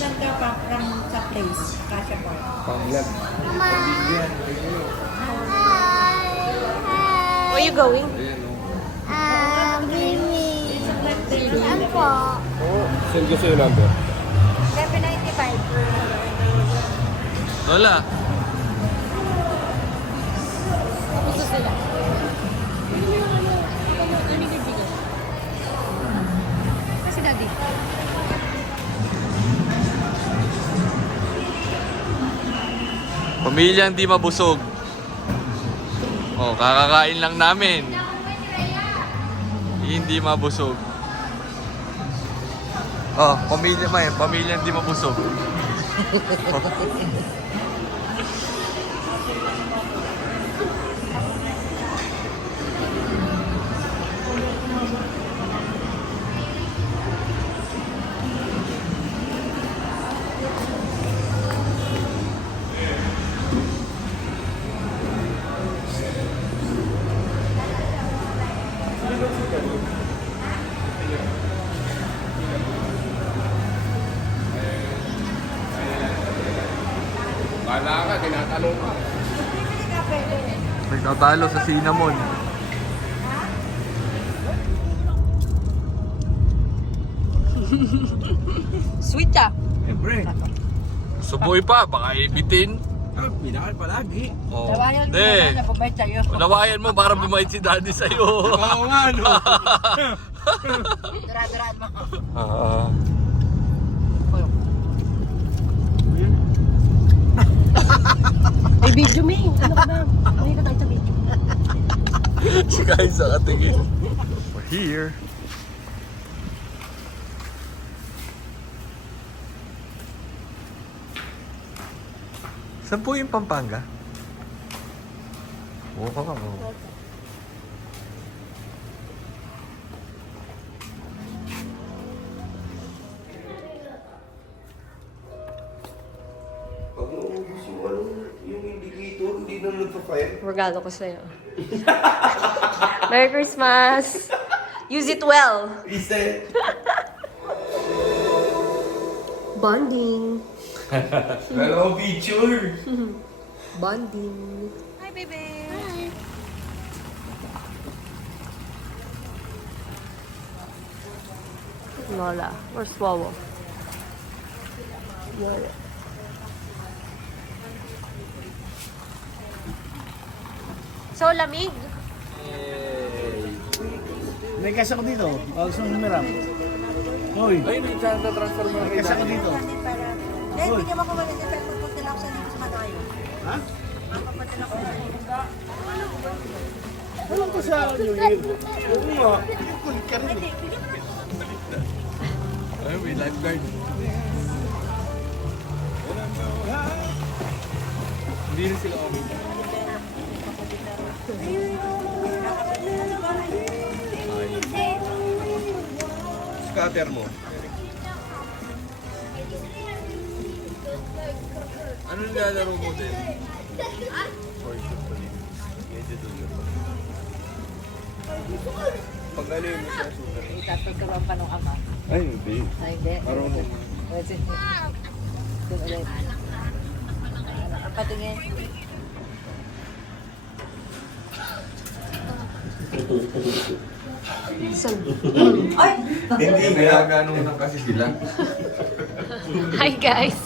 lang ka pa from sa place. Kasha Park. Pang-vlog. Pang-video. Where you going? Ayan, Mimi. Saan po? oh. Send ko sa'yo number. 795. Lola. Gusto sila. Kasi daddy. Pamilyang di mabusog. Oh, kakakain lang namin. Hindi mabusog. Oh, pamilyang di mabusog. Wala ka, tinatanong ka. Nagtatalo sa cinnamon. Sweet ah. Siyempre. Suboy pa, baka ibitin. Ah, pinakal palagi. Oh. Tawayan mo Hindi. na, napabait sa'yo. Nawayan mo para bumait si daddy sa'yo. Oo nga, no? Dura-duraan mo. Ah. Ay, video me. Ano ka ba? Ano ka tayo sa video? Si guys, nakatingin. We're here. Saan po yung Pampanga? Wow. Pag naubos yung ano, yung indicator, hindi na nagpa-fire. Regalo ko sa'yo. Merry Christmas! Use it well! Reset. Bonding! Wala akong picture. Bonding! Hi, baby! Hi! Lola, where's Wawa? Lola. So, lamig? May cash ako dito. Gusto mong humiram. Hoy, Ay, may transfer mo may cash ako dito. Dahil bigyan mo ko mali din, pero pupunta lang ako sa dito sa Matayo. Ha? Pupunta lang ako sa dito. Walang ko sa New Year. Oo nga. Kulit ka rin eh. Ay, may lifeguard. Hindi rin sila okay. Scatter mo. Ano nilalaro mo din? Or medyo dulo pa. Pag ano yung sa sugar. Itatagkaroon pa nung ama. Ay, hindi. Ay, hindi. Marunong. Kasi, doon ulit. Patingin. Hindi, kaya ganun lang kasi sila. Hi, guys!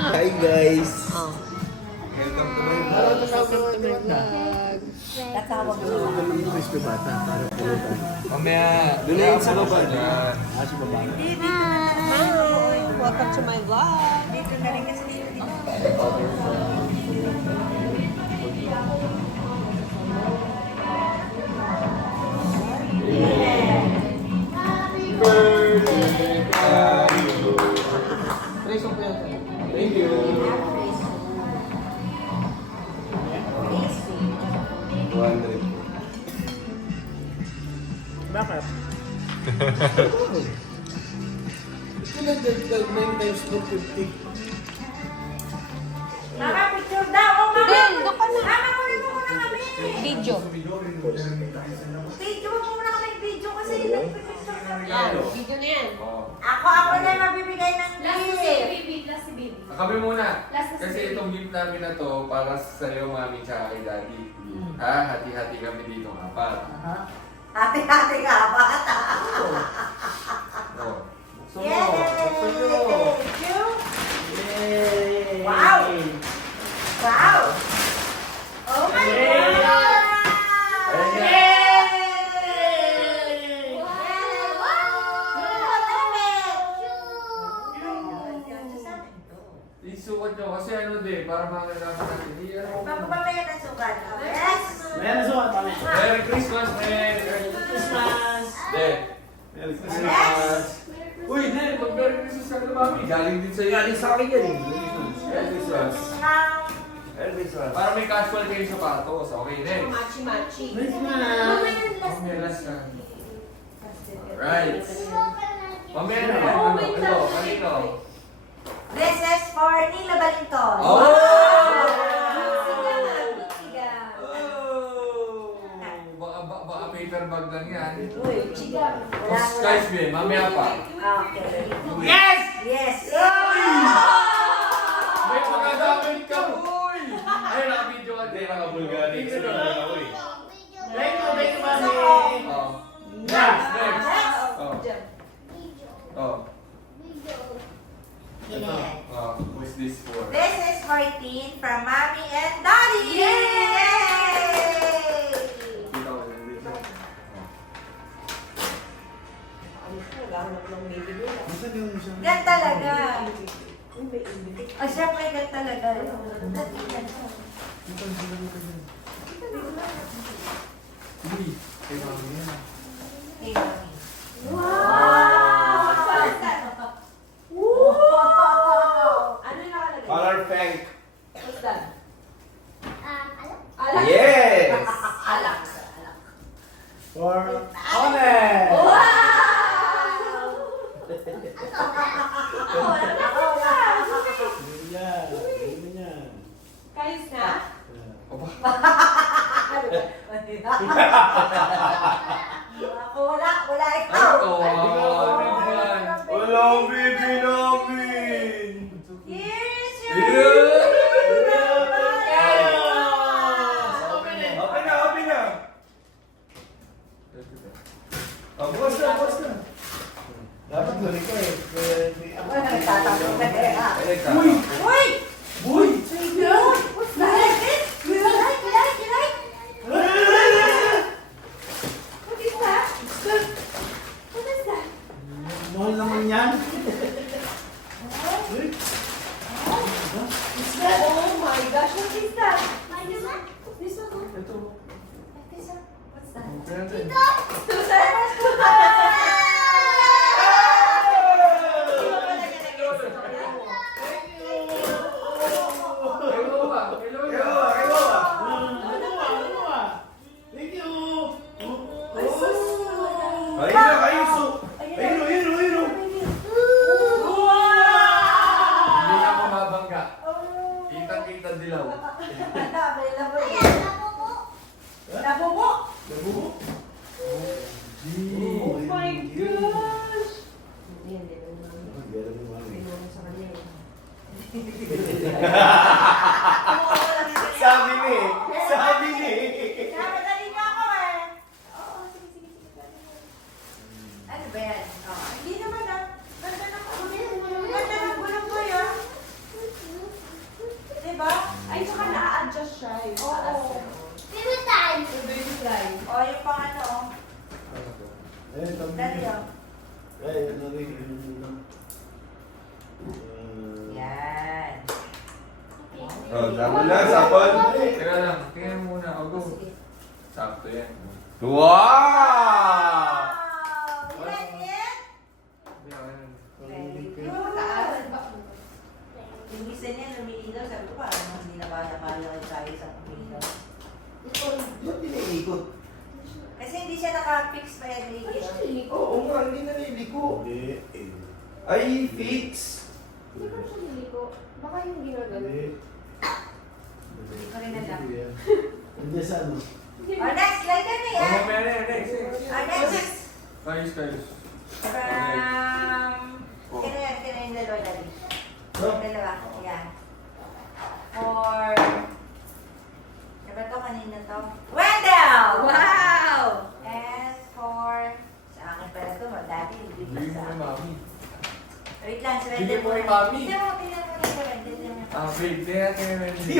Hi guys! Oh. Welcome to my vlog. Tatawag mo na. Mas may bata. Para pulutan. Mamaya, Doon na yun sa baba dyan. Ah, si baba. Hi! Welcome to my vlog! Dito na rin kasi dito. Thank you. 200. Bakit? Pinagdagdag 9 times 450. Mama, picture daw! Oh, mama! Ben, doon ka na! Mama, kunin mo muna kami! Video. Video mo muna kami, video kasi nagpipicture kami. Yan, video na yan. Ako na yung mabibigay ng gift. kami muna. Last na Kasi si- itong gift namin na to para sa iyo, mami, tsaka kay daddy. Ha? Hati-hati kami dito ng apat. Hati-hati ka, bata. Oh. Gusto mo? Yay! Gusto nyo? Thank you. Yay! Wow! Wow! Oh my Yay! God! Ayan yan. Yay! Wow! Isukat nyo kasi ano din, para makakalaman natin. Papapamaya ng sukat. Yes! Meron sukat kami. Merry Christmas, man! Christmas! De. Merry Yes! Christmas! Uy, De, mag-Merry Christmas ka na, mami. Galing din sa'yo. Galing sa akin yan eh. Merry Christmas. Merry Christmas. Para may casual kayo sa patos. Okay, next. Machi-machi. Christmas! Mamaya last na. Alright. Mamaya na yan. Oh, Ano? wait Ito, lang. kanino? This is for Nila Balinton. Oh! Baka paper bag lang yan. Uy, chiga. Guys, be, mamaya pa. Okay. Yes! Yes! May magagamit ka, uy! Ay, naka-video ka din. Naka-bulgari. Thank you, mami! Oh. Next, next. Next. Oh. Oh. Yan. Oh. Who's this for? This is for Teen from Mommy and Daddy! Yay! Kita ko lang dito. Gan talaga. O syempre, gan talaga. Uy, kay mami yan. Hey, Mommy. Wow! Wow! Ano yung nakalagay? Color pink. What's that? Yes! Alak. For honest! Yan, ganyan yan. Kayos na? Wala Ay, ikaw. kawawa naman. Walang baby namin! Here's Yeah! your Open na, open na! Oh, bukas na, bukas na. Dapat balik ka eh. Tatakot na kaya. Ay, ka. Uy! Uy! What's that? You like? What is that? What is that? Mahal naman yan. Uy! Oh my gosh, what is that? This one? Ito. What's that? Okay natin. Hello ba? Hello Kaya ba? ba, kaya ba? Thank you! Ayun na, kayo so. Ayun. Hindi na ako mabangga. Kitang-kita dilaw. Nabubo! Nabubo? Oh my gosh! Hindi. Meron mo mami. Pinuha sa kanya eh. Sabi ni. Namadali niyo ako eh. Oo, sige. Ano ba yan? Hindi naman ah. Ganda ng gulong ko yan. Diba? Ay, saka na-adjust siya eh. Oo. Baby time! Baby time. O, yung pang ano oh. Eh, tabi Dali niya. oh. Eh, ano rin. Yan. Oh, sabon na, sabon. Teka lang, tingnan mo muna. Go. Sakto yan. Wow! Yan. Yung isa niya lumiligaw, sabi ko parang hindi na bala-bala tayo sa pumiligaw. Ba't pinaikot? Kasi hindi siya naka-fix pa yan. Oo nga, hindi naliliko. Hindi. Ay, fix. Hindi ko siya niliko. Baka yung ginagano. Hindi. Hindi ko rin alam. Hindi sa ano. Oh, next, like na Oh, yan. mamaya na yan. Next. Next. Kayos. From... Kaya yung dalawa dali. Yung dalawa. Yan. Ito. Wendell! Wow! And for... Sa akin pala ito, dati hindi Bigyan sa mo kay mami. Wait lang, si Bigyan Wendell mo kay muna. mami. Tignan mo na si Wendell. Ah, babe, kaya kaya Wendy.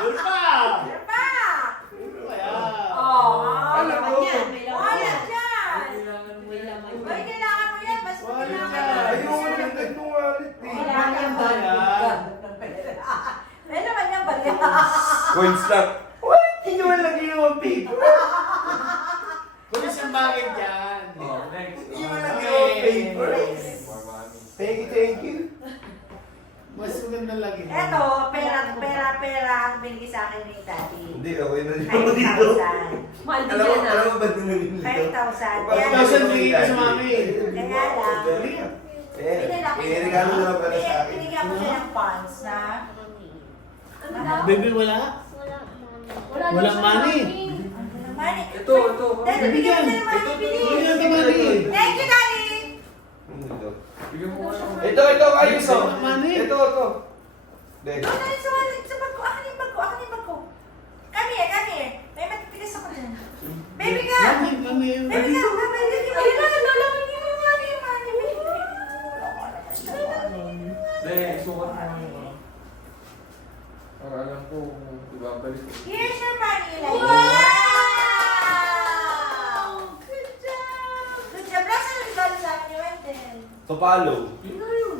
Yun pa! Meron pa! Ayan. Oh, Alam mo, wala dyan! kailangan mo yan. Ay, kailangan mo yan. Mas Wala kailangan dyan. mo. Ayoko na ng ganitong wallet eh. Kailangan yung balikan. May naman yung balikan. Coins lang. What? Hindi naman lagi yung paper. Kung isang bagay dyan. Oh, next. Hindi naman lagi yung paper. For mami. Thank you. Mas maganda lagi. Eto, pera ang binigay sa akin ni Daddy. Hindi, okay na dito dito. 5,000. Mahal din Alam mo, yan alam ah. mo ba't nilagay dito? 5,000. 5,000 bigay ko sa mami. Kaya lang. Regalo na lang pala sa akin. Binigyan ko siya ng funds na... Baby, wala? Walang money. Money. Ito. Daddy, bigyan mo siya ng money. Bigyan ka money. Thank you, Daddy! Bigyan mo nga ng... Ito, ayos oh. Money. Ito. Dek. Ano yun sa wallet? Sa bag ko. Akin yung bag ko. Come here. May matitigas ako dyan. Baby ka! Mami. Baby ka! Dek, sukat mo nga. Para alam ko kung ibabalik ko. Here's your money. Wow! Good job! Nasa regalo sa akin ni Wendell. Papalo. Yun na yun.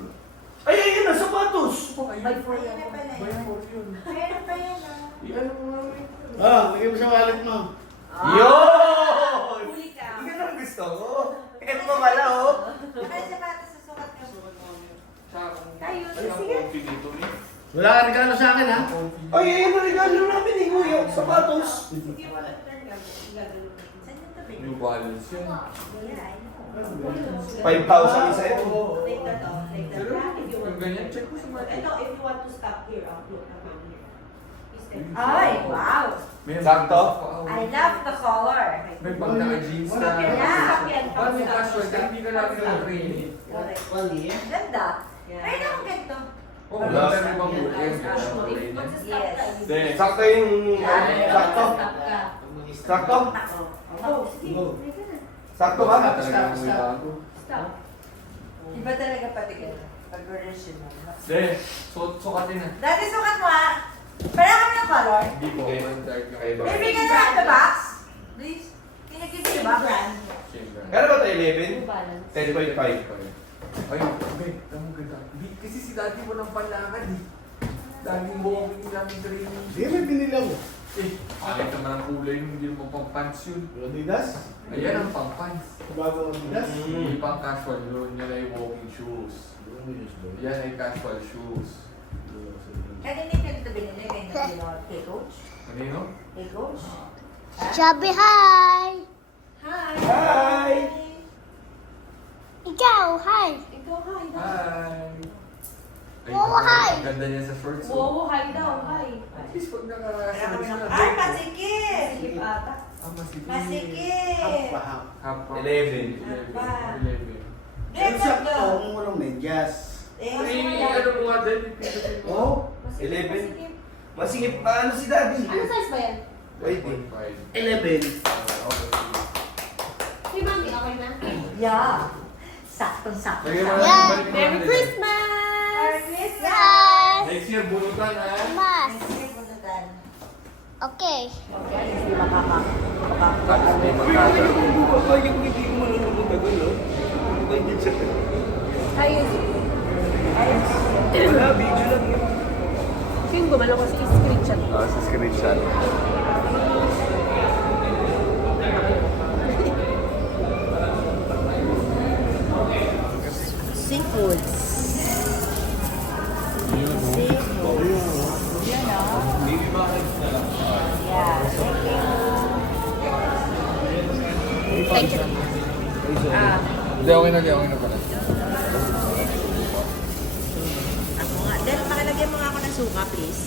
Ay, ayun na, sapatos. Ay, for Ayun na pala By yun. for yun. Meron pa yan Iyan mo nga rin. Bigyan mo sa wallet mo. Yun! Huli ka. Yan ang gusto ko. Ito pa pala oh. May sapatos sa sukat ko. Tsaka kung... Ayun, Ay, ang sige. comfy dito eh. Wala ka regalo sa akin, ha? Ang comfy. Ay, ayun ang regalo namin ni Kuya. Sapatos. Sige, turn ka. Saan yung tabi? New Balance yan. Yeah, I know. 5,000 isa ito. Take that off. Take that Pero, back if you want. yung ganyan, check mo sa market. Ito, if you want to stop here, look naman here. You step. Ay, wow! May Sakto? I love the color. May pag naka-jeans na. Yeah. Paano mo casual ka? Hindi ka lagi na-training. Correct. 1 year? Ganda. Yeah. Ay, naku, ganito. Oo, wala pero ibang bukin. Yes. Then, Sakto yung... Sakto. Sakto? Oh, sige. Go. Sakto ba? talaga mo yung bago. Stop. Iba talaga pati ganun. Pag-original. Then, sukatin na. Dati sukat mo ah. Para kami ng color. Hindi po. Okay. Okay. Baby, can I have the box? Please. Can you give me the box? Kano ba ito? New 11? Balance. 10.5. Ay, babe, tamo ganda. Kasi si daddy mo ng panlakad eh. Laging walking namin training. Hindi, may binili ako. Eh, bakit naman ang kulay yung hindi mo pang pants yun? Adidas? Ayan ang pang pants. Bagong Adidas? Hindi pang casual yun. Yan ay walking shoes. Yan ay casual shoes. Kaya hindi ka dito binili. Kaya hindi mo kay Coach. Kanino? Kay Coach. Chubby, hi! Hi! Hi! Ikaw, hi! Ikaw, hi. Hi! Ay, Oh, hi! Ganda niya sa shorts. Wow, hi daw, hi. At least pag Para naka-shorts kami ng... na. Ay, masikip! Sige ata. Masikip. Masikip! Pahap. Hapa. 11. 11. Pero sakto, Ganda! kung walang medyas. Eh, Ay, ano mo nga din? Ipindutin mo. Oh? 11. Masingip pa ano si Daddy? Ano size ba yan? Wait eh. 11. Hey, mami, okay na? Yeah. Saktong-sakto. Lagyan mo siya. na- Yeah. balik mo Merry na din. Christmas! Merry Christmas! Yes! Next year, bunutan ha. Mas. Next year, puntutan. Okay. Okay, hindi makaka... Tapos may magkasa. Bakit hindi mo marunong magtagal oh? Bakit siya? Ayun. Wala, video lang yun. Sino gumalaw kasi screenshot. Sa screenshot. Seafoods. Seafood. Yan o. Yeah. Thank you. Hindi, okay na pala. Ako nga. Then, pakilagyan mo nga ako ng suka, please.